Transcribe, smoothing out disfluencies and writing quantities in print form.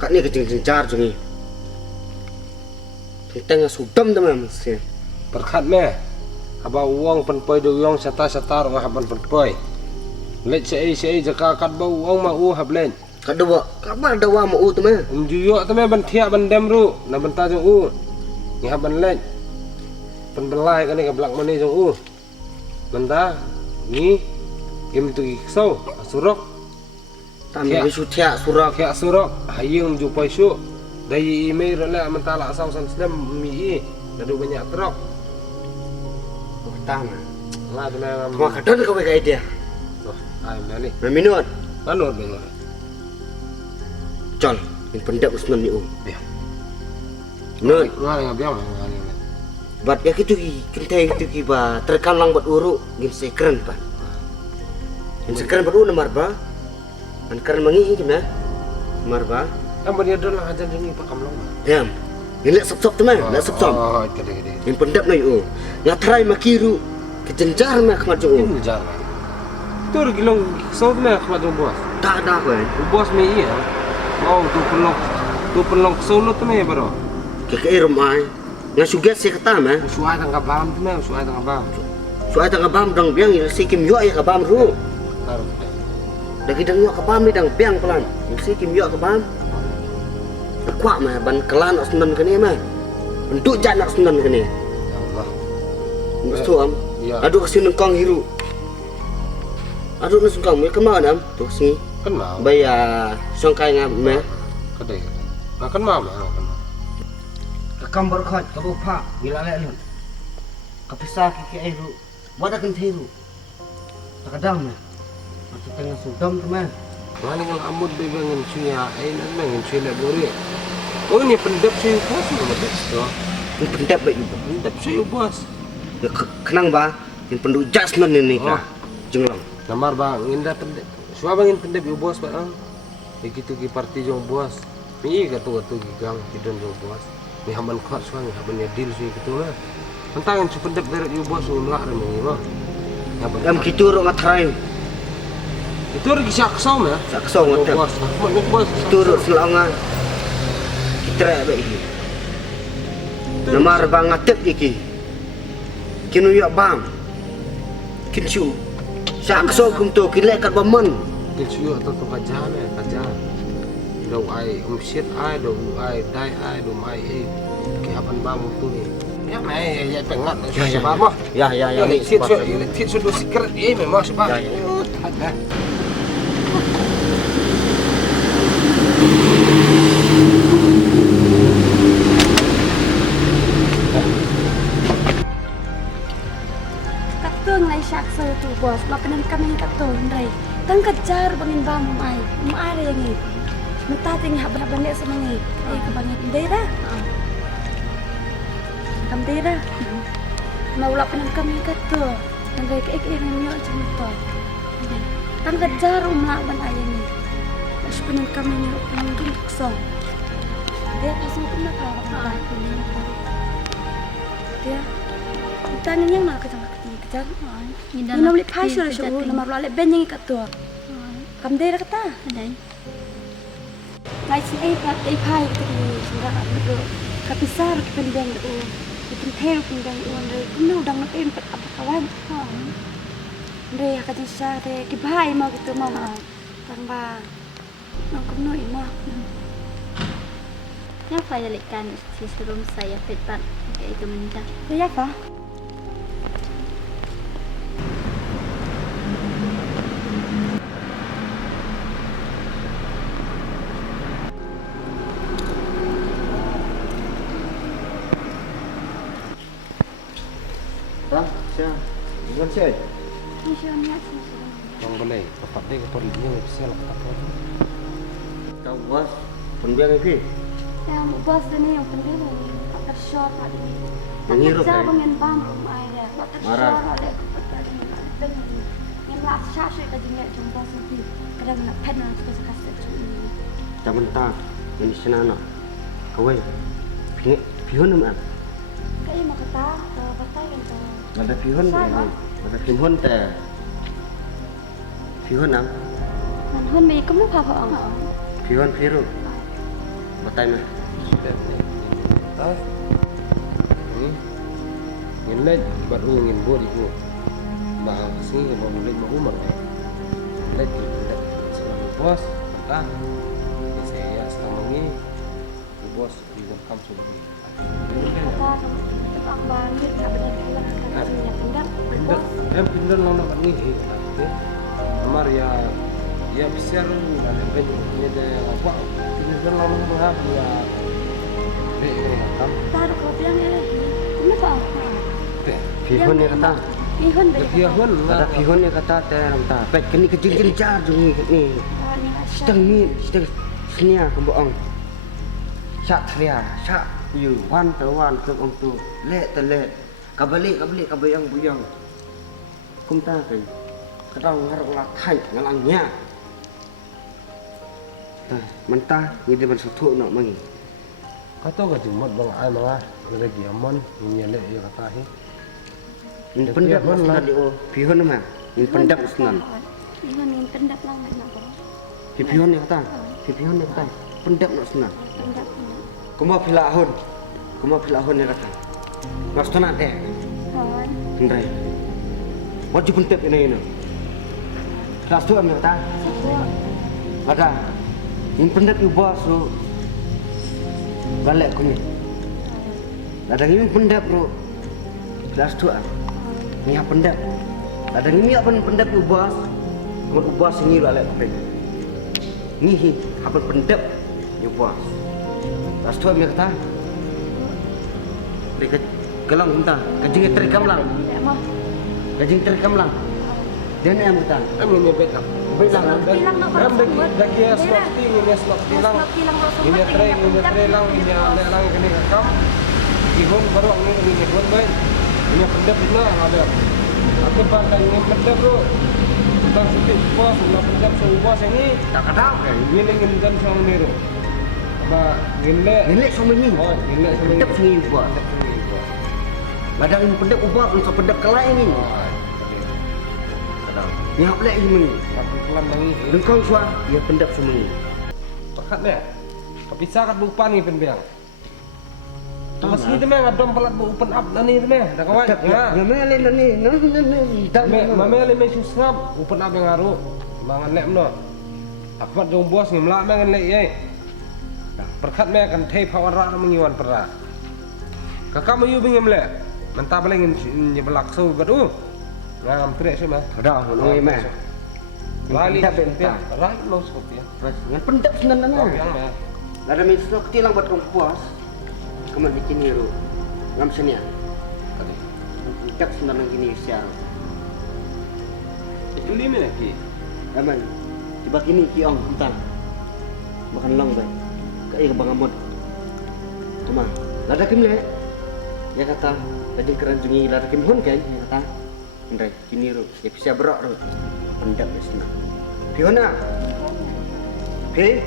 Kak ni kejar jungi. Tengah sudam teman mesti. Perkat meh. Haba uang penpoi do uang sata orang haban penpoi. Let sei jaka kat bau uang mau hablen. Kadwa, kabar dawa mau teman. Juyo teman ban thiak ban dem ru, na ban ta jong u. Ni haban let. Pen belai kan ke belak mani jong u. Benda ni im tu kisau surok. Tami bisu thiak surak. Thiak surok hayung ju poi su. Dai email rela mentala asau san sedem mi nadu banyak truk. Tama. Lah teman. Cuma kadon kau pakai dia. Tuh, ai mani. Meminut. Manur dengar. Col, in pendek usman ni Ya. Nun, Ngai ngabiang ngai. bat ya kitu kintai kitu ki ba terkan lang bat uru gin sekren pa. Gin sekren bat uru marba. An karen mangi kina. Marba. Am dia dol ajan jeng pak kamlong. Yam. Gin lek sop teman, lek sop. Oh, gede. Gin pendek na yu. Ngatrai makiru kejenjar mak maju. Ini jar. Tur gilong saud me khmat bos. Tak ada ko. Bos me iya. Mau tu pelong solo tu me bro. Ke rumai. Nga suget se kata ma. Suai tang kabam tu me, suai tang kabam. Suai tang abam dang biang si kim yo ya kabam ru. Taruh. Dagi dang yo kabam ni dang biang pelan. Si kim yo kabam. Kuat mah ban kelan asnan kene mah. Bentuk jan asnan kene. Ya Allah. Mesti am. Ya. Aduh kesini kong hiru. Aduh nasi kong mereka mau am. Tuh sini. Kan mau. Bayar songkai ngam mah. Kedai. Kan mau mah. Kakam berkhot kabu pak gila lek lun. Kapisa kiki airu. Wada kan thiru. Takadam mah. Macam tengah sudam tu mah. Mana kalau amud bebangin suya, nan bangin suya lek bori. Oh ni pendap suya bos nama tu. Ini pendap baik juga. Pendap suya bos. Ya kenang ba. Ini penduk jasman ini kah. Jenglang. Namar bang, indah pendap. Suah bangin pendap yu bos bang. Begitu ki parti jong bos. Mi gatu gigang kidon jong bos. Mi haman kuat suang haban ya deal suya gitu lah. Tentang su pendap beret yu bos ulak remi mah. Am kitu ro ngatrai. Itu lagi saksau mah. Saksau ngotek. Bos, bos. Kitu ro selangan. Kitra baik ini. Namar bang ngatep iki. Kinu ya bang. Kinsu. Saksau kum tu kilek kat baman. Dia suyo atau kajan ya kajan. Do ai shit ai do ai dai ai do mai ki hapan bang tu ni. Ya mai ya pengat sebab mah. Ya Ni tit sudah secret memang sebab. Ada. Katung lai syak tu bos, makanan kami katung lai. Tang kejar bangin bam mai yang ni. Mentah tinggal benar-benar semangi. Ai ke bangin daerah. Kam daerah. Mau lapan kami katung. Dan dari ke yang macam tu. Tang kejar umlah ban ayah ni. Sepenuh kami ni mungkin kesal. Dia langsung kena kalau dia. Tanya yang nak kerja kejar. Ini nak beli pasir suruh nama lalu ben yang ikat tu. Kam dia kata. Ngai si ai pai tu sudah betul. Kapisar pendang tu. Itu theo pendang tu andre. Kena udang nak empat apa kawan. Andre akan bisa de kibai mau gitu mau. Tang ba. Nak kena imah. Yang saya lihatkan si serum saya feedback itu minta. Ya apa? Dah, siap. Bukan siap. Misalnya Bang boleh, bapak dia perginya bisa lah apa. Kau bos, penbiang ini. yang bos ini yang penting tak short hari ini. Mengirup, Kerja eh? pengen bam rumah ya. Tak Marah. short oleh kepada yang lah syasy kajinya jumpa sendiri. Kadang nak pen nak suka kasih cuma. Jangan tak. Ini senana. Kau pihon nama. Kayak mau kata batai yang tu. Ada pihon ni. Ada pihon teh. Pihon nam. Man hon me kamu apa ang? Pihon biru. Batai mah. Sudah tahu. Ini ngin baru ngin buat itu. Bahang sini mau mulai mau umur. Lagi sebagai bos, entah. Saya selama ini bos di welcome sudah ini. Kata tebak banget nggak benar bilang katanya pindah bos. Pindah lawan apa nih? Amar ya bisa ada bentuknya ada apa? Pindah lawan apa ya? Kam. Taruh kau bilang kenapa? Pihon ni kata. Pihon baik. Pihon Ada pihon ni kata terang ta. Pek kini kecil jar ni ni. Sedang ni sedang senia kemboong. Syak tria, syak you wan te wan ke ong tu. Lek te lek. Kabalik kabayang buyang. Kum ta kai. Kadang ngarok la thai ngalangnya. Tah, mentah ni dia bersatu nak mangi. Kata ka jumot bang ai mga lagi amon nyele ya kata hi. Ini pendap senan di o. Pihon mah. Ini pendap senan. Pihon yang pendap lah nak bos. Pihon ni kata. Pihon ni kata. Pendap nak senan. Pendap. Kuma pilahun ni kata. Mas tanah deh. Kawan. Hendrai. Wajib pendap ini. Kelas tu ambil kata. Sebuah. Ada. Ini pendap ubah su. Balik kuni. Ada ini pendap bro. Kelas tu ah. Ni apa pendap? Ada ini apa pendap ubah? Kamu ubah sini balik kau. Ni apa pendap ubah? Kelas tu ambil kata. Mereka kelang minta. Kajing terikam lang. Tidak mau. Kajing terikam lang. Dia ni ambil kata. Am ini betam. Bilang Bilang nak Ram daki slot ting ini slot tilang. Ini train ini lelang ini kam. Gihon baru ini gihon baik. Ini pendap dina ada. Aku pakai ini pendap bro. Tentang sedikit bos, nak pendap sebos ini. tak kadang. Ini ingin dan sama niru. Apa gile? Nilai sama ni. Oh, gile sama Pendap sini ubah. Ladang ini pendap ubah untuk pendap kelai ini. Ni hak lek ini. Tapi pelan lagi. Lengkong suah, dia pendap semua ni. Pakat ni. Tapi saya lupa ni penbiang. Meski tu memang ada pelat open up nani tu memang. Dah kawan. Ya. Ya mele ni. Tak Mame le me susngap open up yang ngaruh. Mangan lek mno. Apa jong bos ngimla mangan lek ye. Berkat me kan tei pawara mengiwan pera. Kakak mayu bingim lek. Mentah paling nyebelak so badu. Ngam trek sema. Ada orang meh. Lali Pendap bentah. Right lo seperti ya. Dengan pendap senan Kau nana. yang me. Ada mislo ketilang buat kau puas. Kamu bikin niru. Ngam seni. Pendap senan lagi ni siar. Itu lima lagi. Aman. Tiba kini kiong entah. Makan long baik. Kai bang amot. Cuma, lada kim le. Ya kata, tadi keranjungi lada kim hun kan? Ya kata, Andai kini ru, ya bisa berok ru. Pendap di sana. Piona, pi,